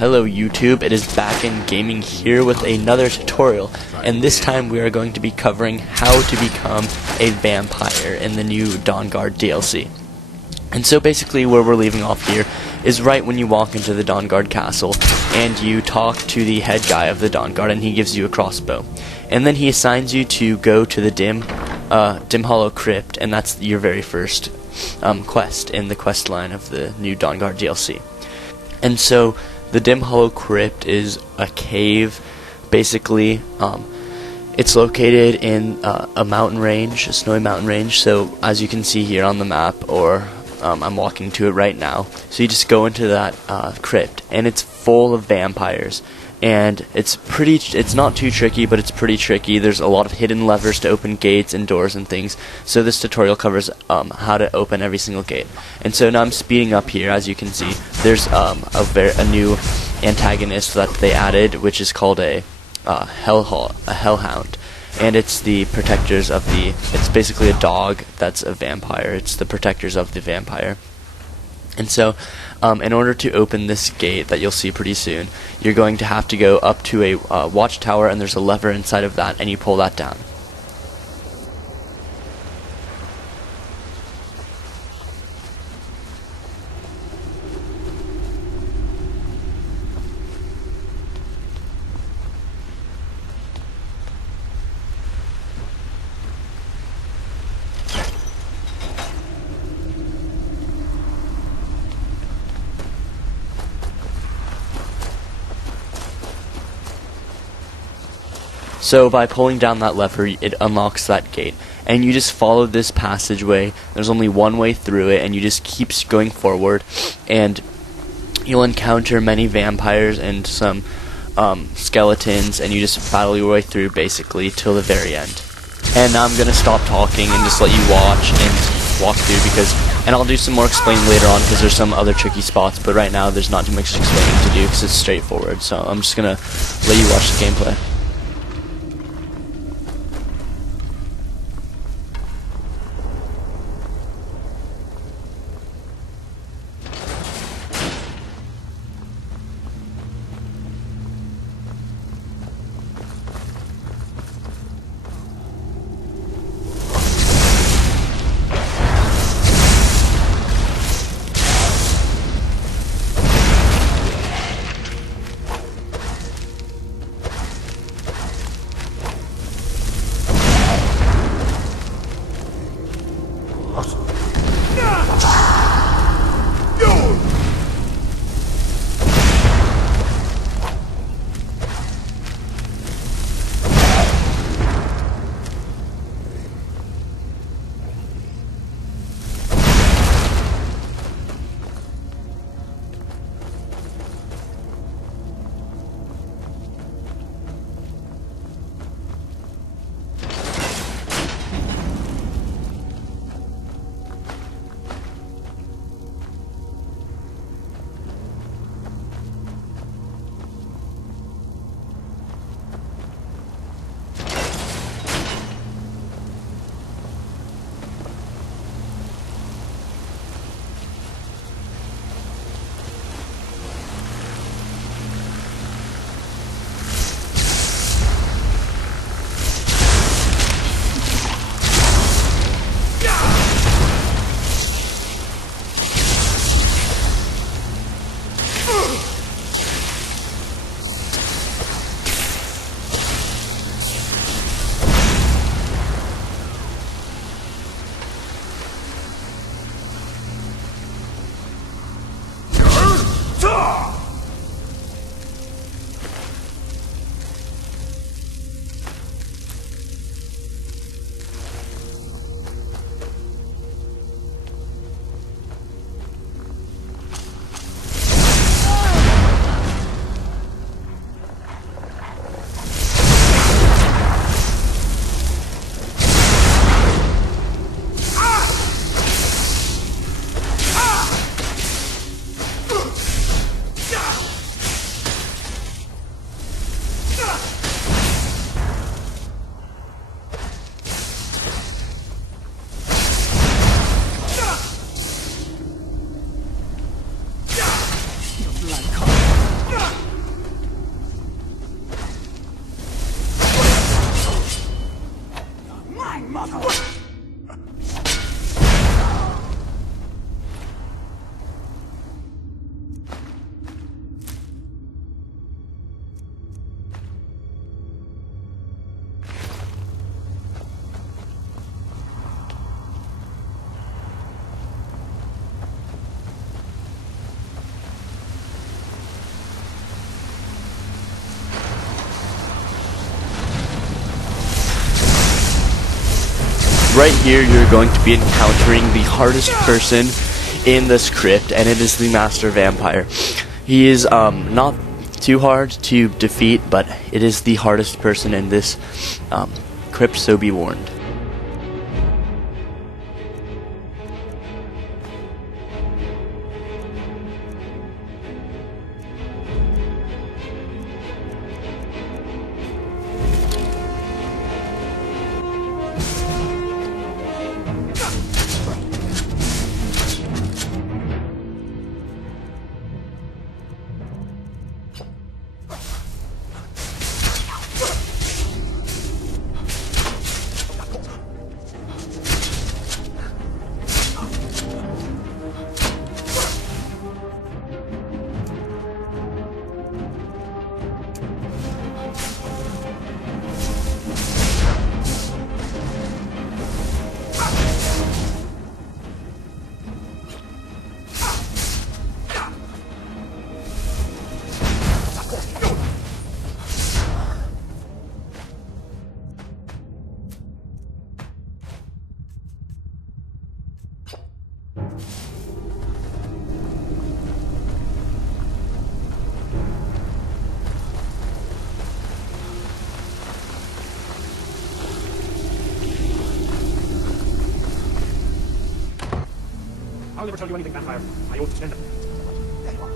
Hello YouTube, it is Back in Gaming here with another tutorial, and this time we are going to be covering how to become a vampire in the new Dawnguard DLC. And so basically where we're leaving off here is right when you walk into the Dawnguard castle and you talk to the head guy of the Dawnguard and he gives you a crossbow. And then he assigns you to go to the Dim Hollow Crypt, and that's your very first quest in the quest line of the new Dawnguard DLC. And so the Dim Hollow Crypt is a cave, basically. It's located in a mountain range, a snowy mountain range, so as you can see here on the map, or I'm walking to it right now. So you just go into that crypt, and it's full of vampires. And it's not too tricky, but it's pretty tricky. There's a lot of hidden levers to open gates and doors and things. So this tutorial covers how to open every single gate. And so now I'm speeding up here, as you can see. There's a new antagonist that they added, which is called a hellhound. And it's the protectors of the... It's basically a dog that's a vampire. It's the protectors of the vampire. And so, in order to open this gate that you'll see pretty soon, you're going to have to go up to a watchtower, and there's a lever inside of that, and you pull that down. So by pulling down that lever, it unlocks that gate. And you just follow this passageway. There's only one way through it, and you just keep going forward. And you'll encounter many vampires and some skeletons, and you just battle your way through, basically, till the very end. And now I'm going to stop talking and just let you watch and walk through, and I'll do some more explaining later on, because there's some other tricky spots, but right now there's not too much explaining to do, because it's straightforward. So I'm just going to let you watch the gameplay. right here you're going to be encountering the hardest person in this crypt, and it is the Master Vampire. He is not too hard to defeat, but it is the hardest person in this crypt, so be warned. I'll never tell you anything, Vampire. I always stand up. There you are.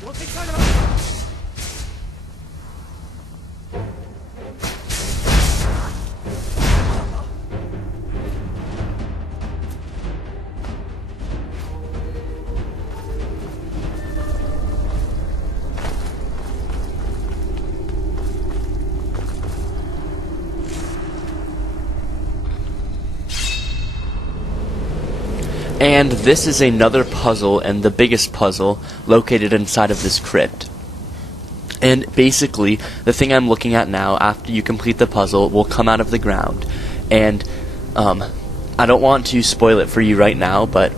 You won't take time enough. And this is another puzzle, and the biggest puzzle, located inside of this crypt. And basically, the thing I'm looking at now, after you complete the puzzle, will come out of the ground. And I don't want to spoil it for you right now, but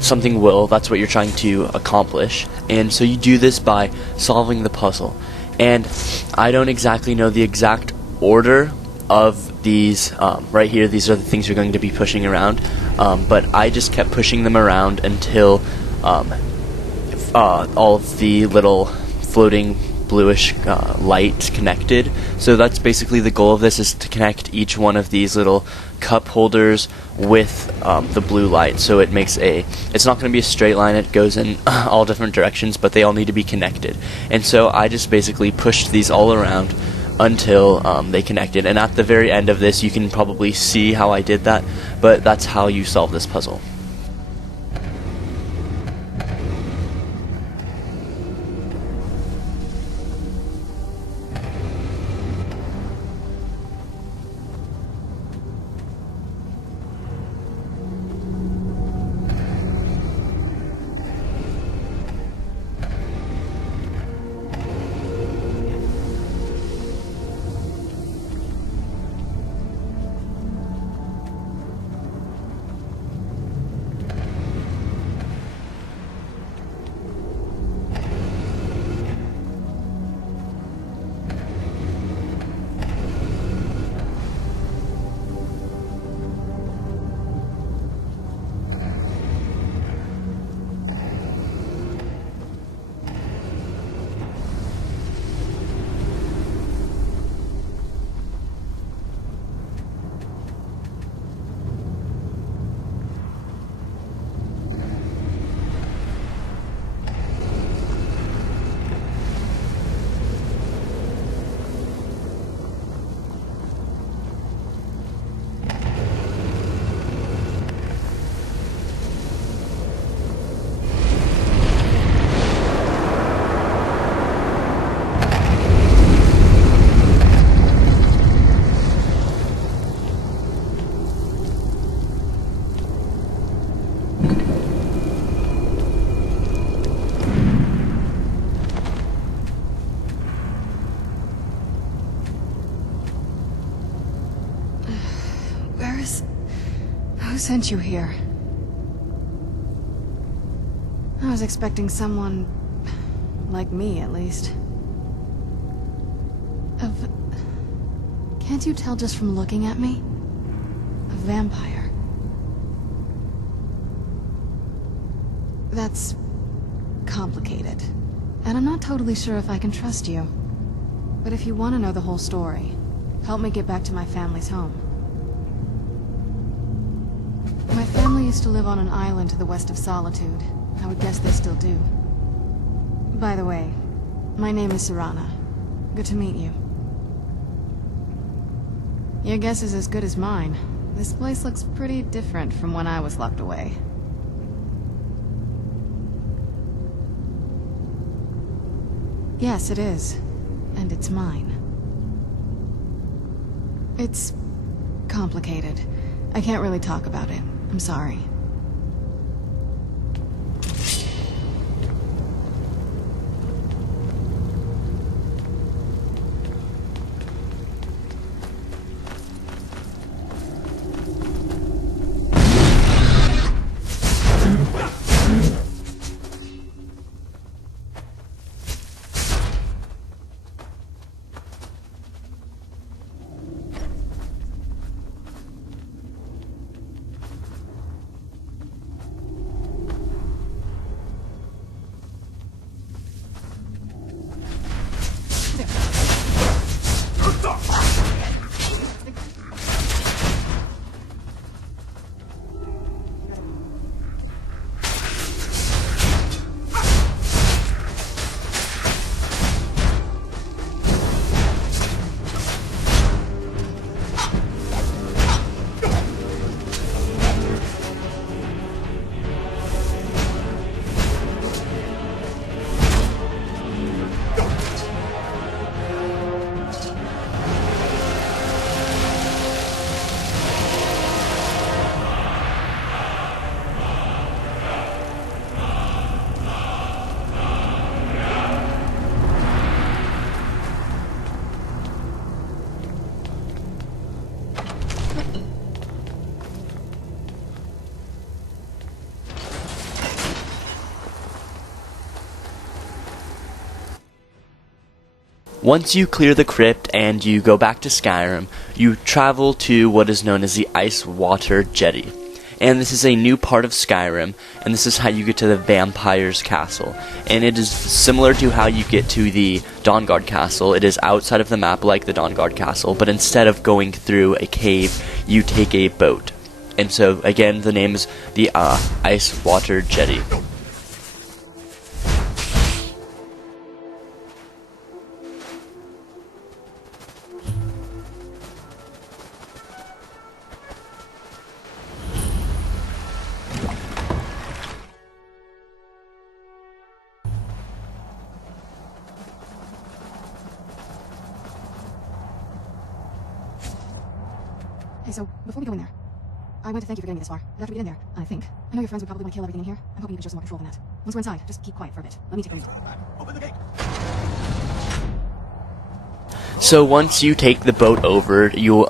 something will. That's what you're trying to accomplish. And so you do this by solving the puzzle. And I don't exactly know the exact order of these. Right here, these are the things you're going to be pushing around. But I just kept pushing them around until all of the little floating bluish light connected. So that's basically the goal of this, is to connect each one of these little cup holders with the blue light. So it makes it's not going to be a straight line, it goes in all different directions, but they all need to be connected. And so I just basically pushed these all around until they connected. And at the very end of this, you can probably see how I did that, but that's how you solve this puzzle. Who sent you here? I was expecting someone... like me, at least. Can't you tell just from looking at me? A vampire. That's... complicated. And I'm not totally sure if I can trust you. But if you want to know the whole story, help me get back to my family's home. My family used to live on an island to the west of Solitude. I would guess they still do. By the way, my name is Serana. Good to meet you. Your guess is as good as mine. This place looks pretty different from when I was locked away. Yes, it is. And it's mine. It's... complicated. I can't really talk about it. I'm sorry. Once you clear the crypt and you go back to Skyrim, you travel to what is known as the Ice Water Jetty. And this is a new part of Skyrim, and this is how you get to the Vampires Castle. And it is similar to how you get to the Dawnguard Castle. It is outside of the map like the Dawnguard Castle, but instead of going through a cave, you take a boat. And so, again, the name is the Ice Water Jetty. Hey, so, before we go in there, I want to thank you for getting me this far. But after we get in there, I think, I know your friends would probably want to kill everything in here. I'm hoping you can show some more control than that. Once we're inside, just keep quiet for a bit. Let me take a read. Open the gate. So once you take the boat over, you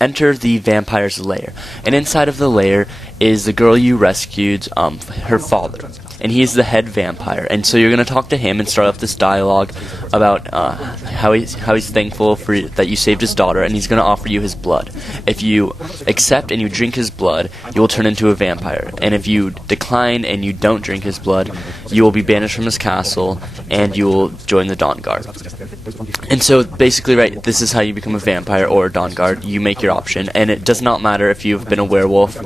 enter the Vampires Lair. And inside of the lair is the girl you rescued, her father. And he's the head vampire. And so you're going to talk to him and start off this dialogue about how he's thankful for that you saved his daughter, and he's going to offer you his blood. If you accept and you drink his blood, you will turn into a vampire. And if you decline and you don't drink his blood, you will be banished from his castle, and you will join the Dawnguard. And so basically, right, this is how you become a vampire or a Dawnguard. You make your option, and it does not matter if you've been a werewolf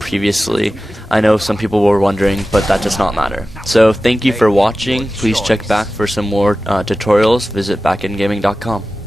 previously. I know some people were wondering, but that does not matter. So thank you for watching. Please check back for some more tutorials. Visit backingaming.com.